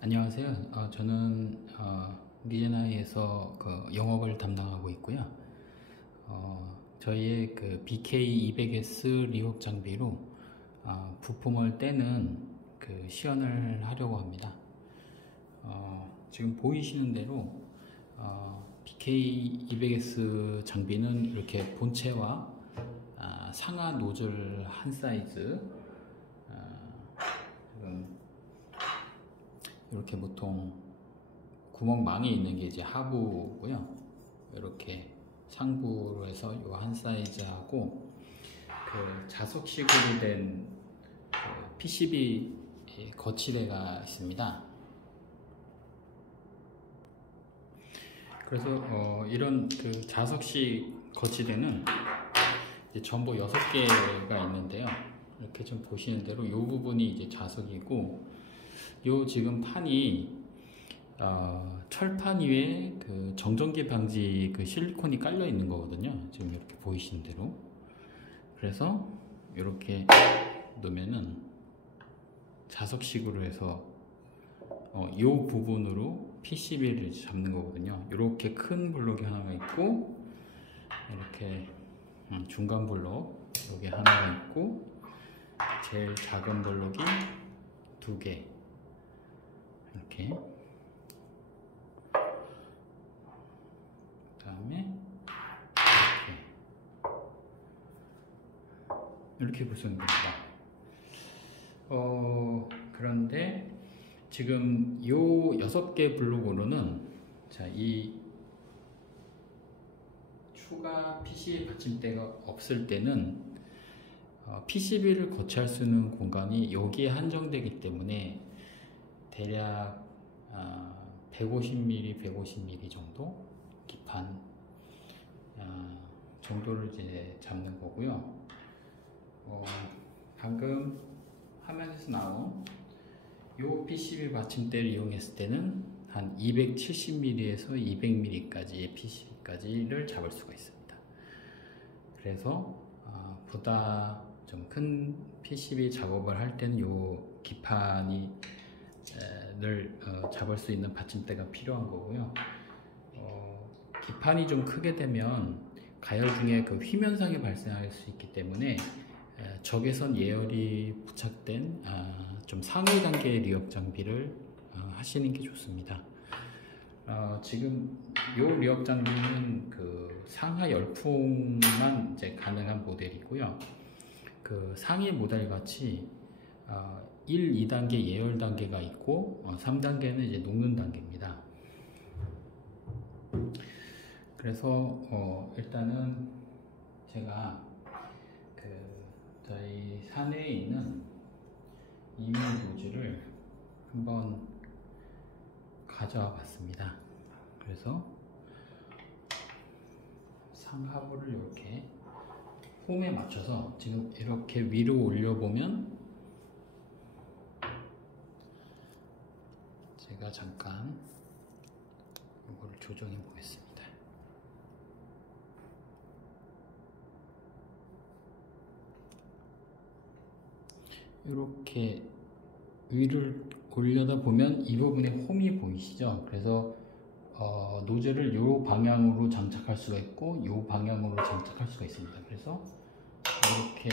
안녕하세요. 저는 리제나이에서 그 영업을 담당하고 있고요. 저희의 그 BK200S 리홉 장비로 부품을 떼는 그 시연을 하려고 합니다. 지금 보이시는 대로 BK200S 장비는 이렇게 본체와 상하 노즐 한 사이즈, 지금 이렇게 보통 구멍망이 있는 게 이제 하부고요. 이렇게 상부로 해서 이 한 사이즈하고 그 자석식으로 된 PCB 거치대가 있습니다. 그래서 이런 그 자석식 거치대는 이제 전부 6개가 있는데요. 이렇게 좀 보시는 대로 이 부분이 이제 자석이고, 요 지금 판이 철판 위에 그 정전기 방지 그 실리콘이 깔려 있는 거거든요. 지금 이렇게 보이시는 대로. 그래서 이렇게 놓으면은 자석식으로 해서 요 부분으로 PCB를 잡는 거거든요. 이렇게 큰 블록이 하나가 있고, 이렇게 중간 블록 여기 하나가 있고, 제일 작은 블록이 2개 이렇게, 그 다음에 이렇게 구성이 됩니다. 그런데 지금 요 6개 블록으로는, 자, 이 추가 PCB 받침대가 없을 때는 PCB를 거치할 수 있는 공간이 여기에 한정되기 때문에 대략 150mm, 150mm 정도 기판 정도를 이제 잡는 거고요. 방금 화면에서 나온 요 PCB 받침대를 이용했을 때는 한 270mm에서 200mm까지의 PCB까지를 잡을 수가 있습니다. 그래서 보다 좀 큰 PCB 작업을 할 때는 요 기판이 를 잡을 수 있는 받침대가 필요한 거고요. 기판이 좀 크게 되면 가열 중에 그 휘면상이 발생할 수 있기 때문에 적외선 예열이 부착된 좀 상위 단계의 리업 장비를 하시는 게 좋습니다. 지금 요 리업 장비는 그 상하 열풍만 이제 가능한 모델이고요. 그 상위 모델 같이 1, 2단계 예열 단계가 있고 3단계는 이제 녹는 단계입니다. 그래서 일단은 제가 그 저희 사내에 있는 이물 노즐을 한번 가져와 봤습니다. 그래서 상하부를 이렇게 홈에 맞춰서 지금 이렇게 위로 올려보면, 제가 잠깐 이거를 조정해 보겠습니다. 이렇게 위를 올려다 보면 이 부분에 홈이 보이시죠? 그래서 노즐을 이 방향으로 장착할 수가 있고 이 방향으로 장착할 수가 있습니다. 그래서 이렇게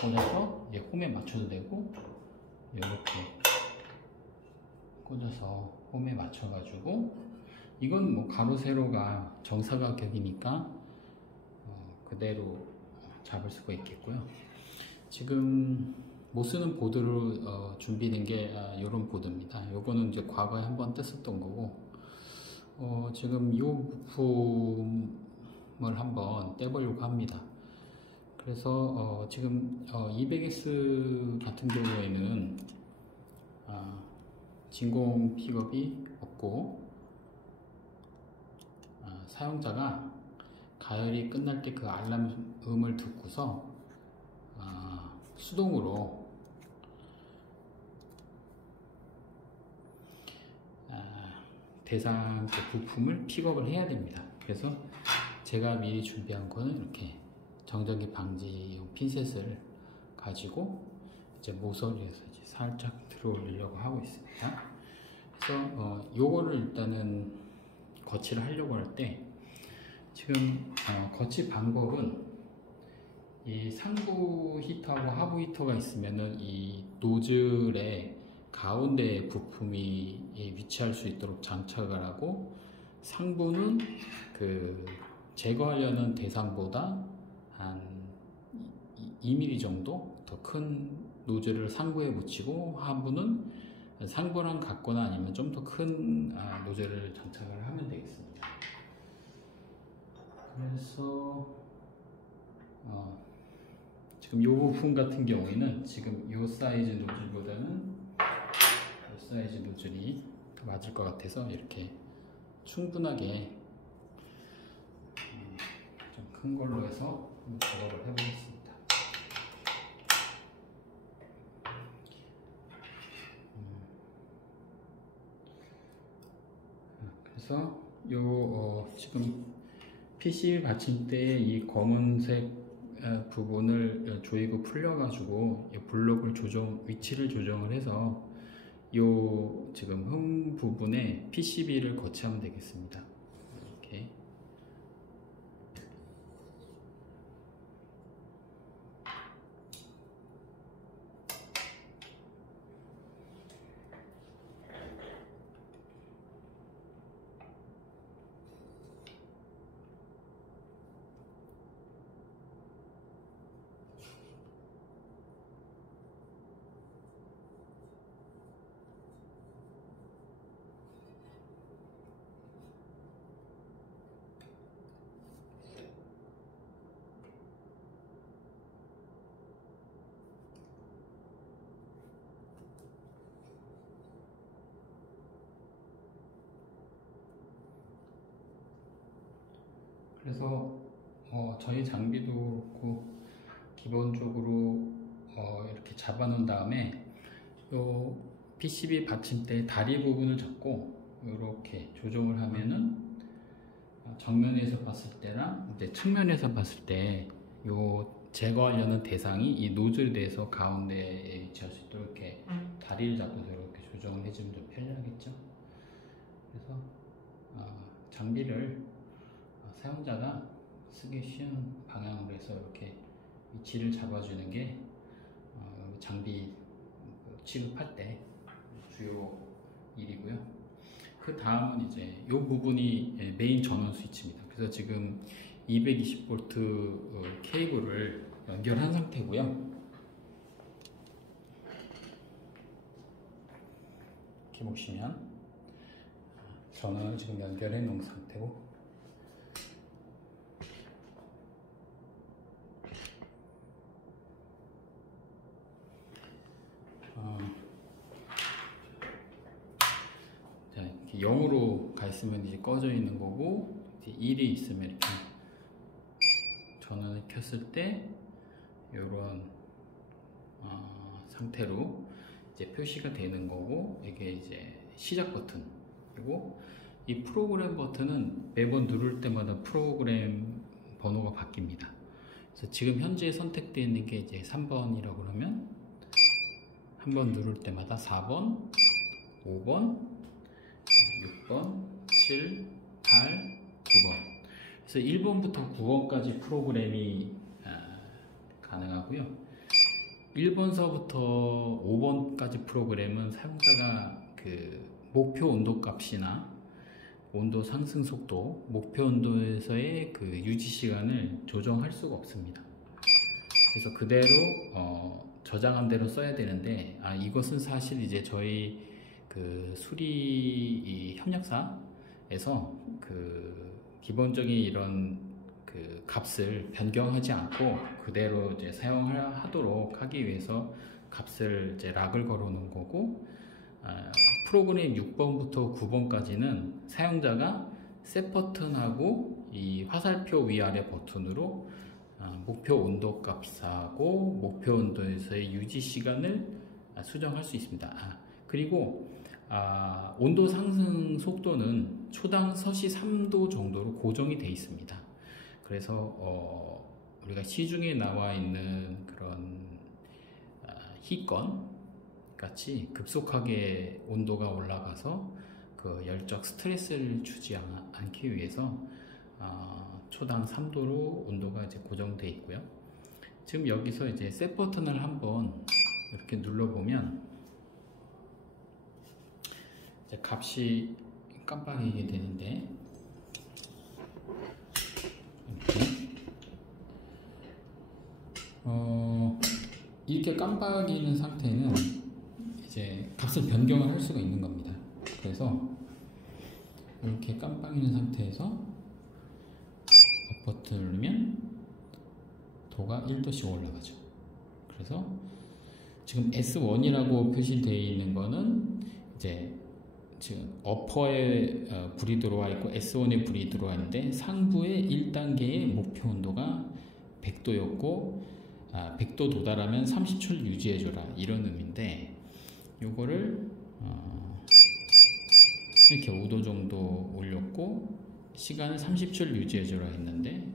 꽂아서 이제 홈에 맞춰도 되고, 이렇게 꽂아서 홈에 맞춰가지고, 이건 뭐 가로 세로가 정사각격이니까 그대로 잡을 수가 있겠고요. 지금 못 쓰는 보드로 준비된 게 이런 보드입니다. 요거는 이제 과거에 한번 뗐었던 거고, 지금 이 부품을 한번 떼보려고 합니다. 그래서 지금 200S 같은 경우에는 진공 픽업이 없고, 사용자가 가열이 끝날 때 그 알람음을 듣고서 수동으로 대상 부품을 픽업을 해야 됩니다. 그래서 제가 미리 준비한 거는 이렇게 정전기 방지용 핀셋을 가지고 이제 모서리에서 이제 살짝 들어 올리려고 하고 있습니다. 그래서 요거를 일단은 거치를 하려고 할 때 지금 거치 방법은 이 상부 히터하고 하부 히터가 있으면은 이 노즐의 가운데 부품이 위치할 수 있도록 장착을 하고, 상부는 그 제거하려는 대상보다 한 2mm 정도 더 큰 노즐을 상부에 붙이고, 하부는 상부랑 같거나 아니면 좀 더 큰 노즐을 장착을 하면 되겠습니다. 그래서 지금 이 부분 같은 경우에는 지금 이 사이즈 노즐보다는 이 사이즈 노즐이 더 맞을 것 같아서 이렇게 충분하게 좀 큰 걸로 해서 작업을 해보겠습니다. 그래서 요 지금 PC 받침대의 이 검은색 부분을 조이고 풀려가지고 이 블록을 위치를 조정을 해서 요 지금 흠 부분에 PCB를 거치하면 되겠습니다. 이렇게. 그래서 저희 장비도 그렇고 기본적으로 이렇게 잡아 놓은 다음에 요 PCB 받침대 다리 부분을 잡고 이렇게 조정을 하면은 정면에서 봤을 때랑 이제 측면에서 봤을 때 요 제거하려는 대상이 이 노즐에 대해서 가운데에 위치할 수 있도록 이렇게 다리를 잡고서 이렇게 조정을 해주면 좀 편리하겠죠. 그래서 장비를 사용자가 쓰기 쉬운 방향으로 해서 이렇게 위치를 잡아주는 게 장비 취급할 때 주요 일이고요. 그 다음은 이제 이 부분이 메인 전원 스위치입니다. 그래서 지금 220V 케이블을 연결한 상태고요. 이렇게 보시면 전원을 지금 연결해 놓은 상태고, 이렇게 0으로 가 있으면 이제 꺼져 있는 거고, 이제 1이 있으면 이렇게 전원을 켰을 때 이런 상태로 이제 표시가 되는 거고, 이게 이제 시작 버튼, 그리고 이 프로그램 버튼은 매번 누를 때마다 프로그램 번호가 바뀝니다. 그래서 지금 현재 선택되어 있는 게 이제 3번이라고 그러면 한 번 누를 때마다 4번, 5번, 6번, 7, 8, 9번. 그래서 1번부터 9번까지 프로그램이 가능하고요. 1번서부터 5번까지 프로그램은 사용자가 그 목표 온도 값이나 온도 상승 속도, 목표 온도에서의 그 유지 시간을 조정할 수가 없습니다. 그래서 그대로 저장한 대로 써야 되는데, 이것은 사실 이제 저희 그 수리 협력사에서 그 기본적인 이런 그 값을 변경하지 않고 그대로 이제 사용하도록 하기 위해서 값을 이제 락을 걸어 놓은 거고, 프로그램 6번부터 9번까지는 사용자가 셋 버튼하고 이 화살표 위아래 버튼으로 목표 온도 값하고 목표 온도에서의 유지 시간을 수정할 수 있습니다. 그리고 온도 상승 속도는 초당 서시 3도 정도로 고정이 되어 있습니다. 그래서 우리가 시중에 나와 있는 그런 히건, 같이 급속하게 온도가 올라가서 그 열적 스트레스를 주지 않기 위해서 초당 3도로 온도가 이제 고정되어 있고요. 지금 여기서 이제 셋 버튼을 한번 이렇게 눌러보면 이제 값이 깜빡이게 되는데, 이렇게 깜빡이는 상태는 이제 값을 변경을 할 수가 있는 겁니다. 그래서 이렇게 깜빡이는 상태에서 업 버튼을 누르면 도가 1도씩 올라가죠. 그래서 지금 S1이라고 표시되어 있는 거는 이제 지금 어퍼에 불이 들어와 있고 S1에 불이 들어와 있는데, 상부의 1단계의 목표 온도가 100도였고 100도 도달하면 30초를 유지해줘라, 이런 의미인데, 요거를 이렇게 5도 정도 올렸고 시간을 30초를 유지해줘라 했는데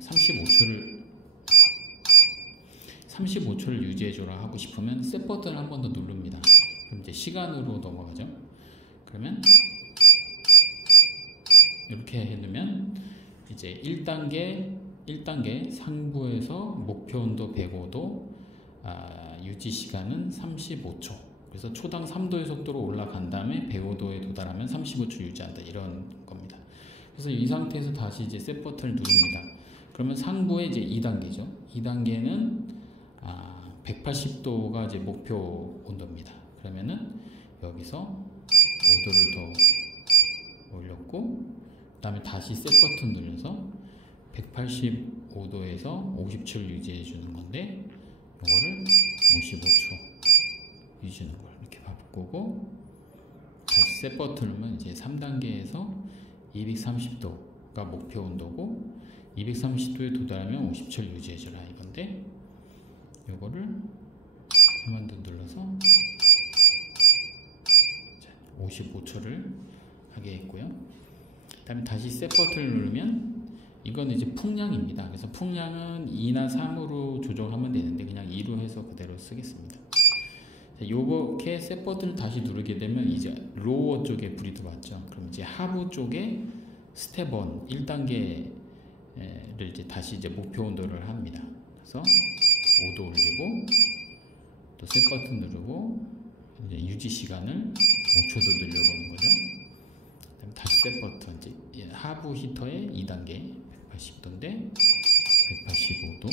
35초를 유지해줘라 하고 싶으면 셋 버튼을 한 번 더 누릅니다. 그럼 이제 시간으로 넘어가죠. 그러면 이렇게 해놓으면 이제 1단계 상부에서 목표 온도 105도, 유지 시간은 35초. 그래서 초당 3도의 속도로 올라간 다음에 105도에 도달하면 35초 유지한다, 이런 겁니다. 그래서 이 상태에서 다시 이제 셋 버튼을 누릅니다. 그러면 상부에 이제 2단계죠. 2단계는 180도가 이제 목표 온도입니다. 그러면은 여기서 5도를 더 올렸고, 그 다음에 다시 셋 버튼 눌러서 185도에서 50초를 유지해 주는 건데, 이거를 55초 유지하는 걸 이렇게 바꾸고, 다시 셋 버튼 누르면 이제 3단계에서 230도가 목표 온도고 230도에 도달하면 50초를 유지해줘라, 이건데, 이거를 한 번 더 눌러서 55초를 하게 했고요. 그 다음에 다시 셋 버튼을 누르면 이건 이제 풍량입니다. 그래서 풍량은 2나 3으로 조정하면 되는데 그냥 2로 해서 그대로 쓰겠습니다. 요렇게 셋 버튼을 다시 누르게 되면 이제 로어 쪽에 불이 들어왔죠. 그럼 이제 하부 쪽에 스텝 1, 1단계를 이제 다시 이제 목표 온도를 합니다. 그래서 5도 올리고 또 셋 버튼 누르고 이제 유지 시간을 5초도 늘려보는 거죠. 그다음에 다시 셋 버튼, 이제 하부 히터의 2단계 180도인데 185도,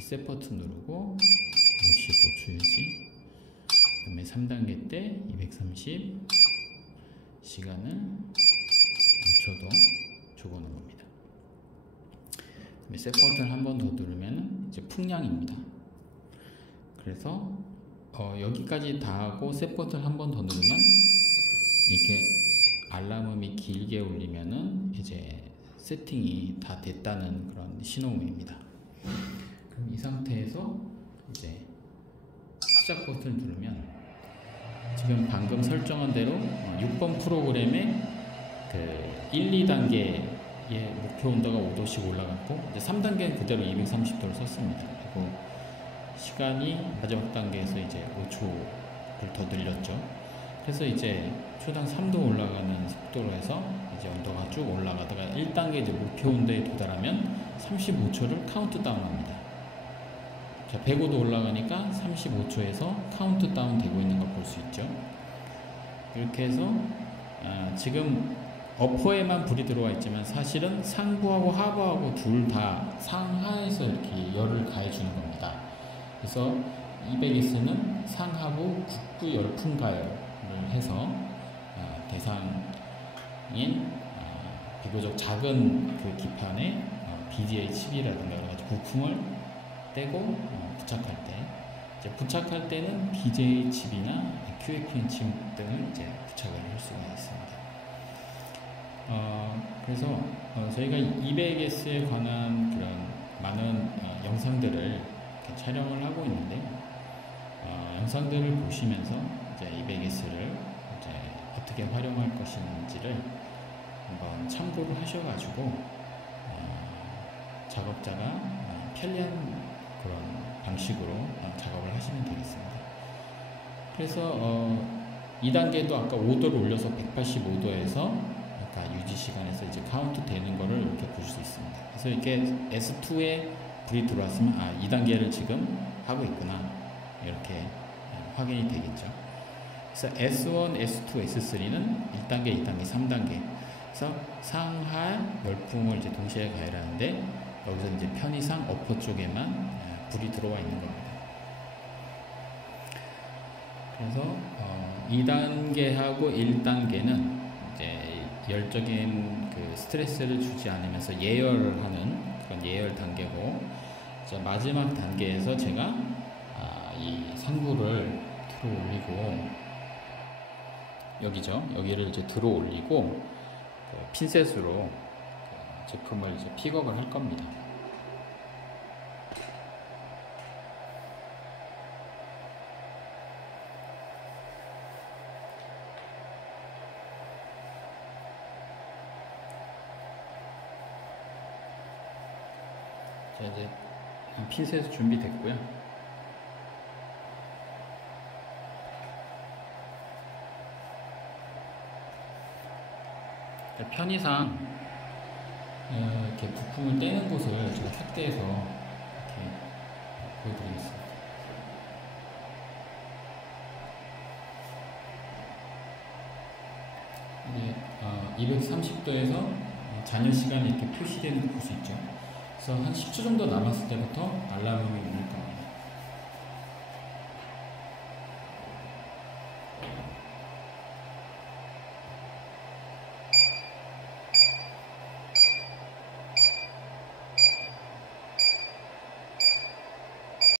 셋 버튼 누르고 55초 유지, 그 다음에 3단계 때 230, 시간을 5초도 줘보는 겁니다. 셋 버튼 한 번 더 누르면 이제 풍량입니다. 그래서 여기까지 다 하고 셋 버튼 한 번 더 누르면 이렇게 알람음이 길게 울리면은 이제 세팅이 다 됐다는 그런 신호음입니다. 그럼 이 상태에서 이제 시작 버튼을 누르면 지금 방금 설정한 대로 6번 프로그램의 그 1, 2단계의 목표 온도가 5도씩 올라갔고, 이제 3단계는 그대로 230도를 썼습니다. 그리고 시간이 마지막 단계에서 이제 5초를 더 늘렸죠. 그래서 이제 초당 3도 올라가는 속도로 해서 이제 온도가 쭉 올라가다가 1단계 이제 목표 온도에 도달하면 35초를 카운트다운 합니다. 자, 105도 올라가니까 35초에서 카운트다운 되고 있는 걸 볼 수 있죠. 이렇게 해서 지금 어퍼에만 불이 들어와 있지만 사실은 상부하고 하부하고 둘 다 상하에서 이렇게 열을 가해주는 겁니다. 그래서 200S는 상하부 국부 열풍 가열을 해서 대상인 비교적 작은 그 기판에 BGA 칩이라든가 여러 가지 부품을 떼고 부착할 때, 이제 부착할 때는 BGA 칩이나 QAQN 칩 등을 이제 부착을 할 수가 있습니다. 그래서 저희가 200S에 관한 그런 많은 영상들을 촬영을 하고 있는데, 영상들을 보시면서 이제 200S를 이제 어떻게 활용할 것인지를 한번 참고를 하셔가지고 작업자가 편리한 그런 방식으로 작업을 하시면 되겠습니다. 그래서 2단계도 아까 5도를 올려서 185도에서 아까 유지 시간에서 이제 카운트 되는 거를 이렇게 보실 수 있습니다. 그래서 이렇게 S2에 불이 들어왔으면 2단계를 지금 하고 있구나, 이렇게 확인이 되겠죠. 그래서 S1, S2, S3는 1단계, 2단계, 3단계. 그래서 상하 열풍을 이제 동시에 가열하는데, 여기서 이제 편의상 어퍼 쪽에만 불이 들어와 있는 겁니다. 그래서 2단계하고 1단계는 이제 열적인 그 스트레스를 주지 않으면서 예열을 하는 그런 예열 단계고, 마지막 단계에서 제가 이 상부를 들어 올리고, 여기죠. 여기를 이제 들어 올리고 핀셋으로 제품을 이제 픽업을 할 겁니다. 자, 이제 핀셋 준비됐고요. 편의상 이렇게 부품을 떼는 곳을 제가 확대해서 이렇게 보여드리겠습니다. 이게 230도에서 잔여 시간이 이렇게 표시되는 거 볼 수 있죠. 그래서 한 10초 정도 남았을 때부터 알람음이 울릴 겁니다.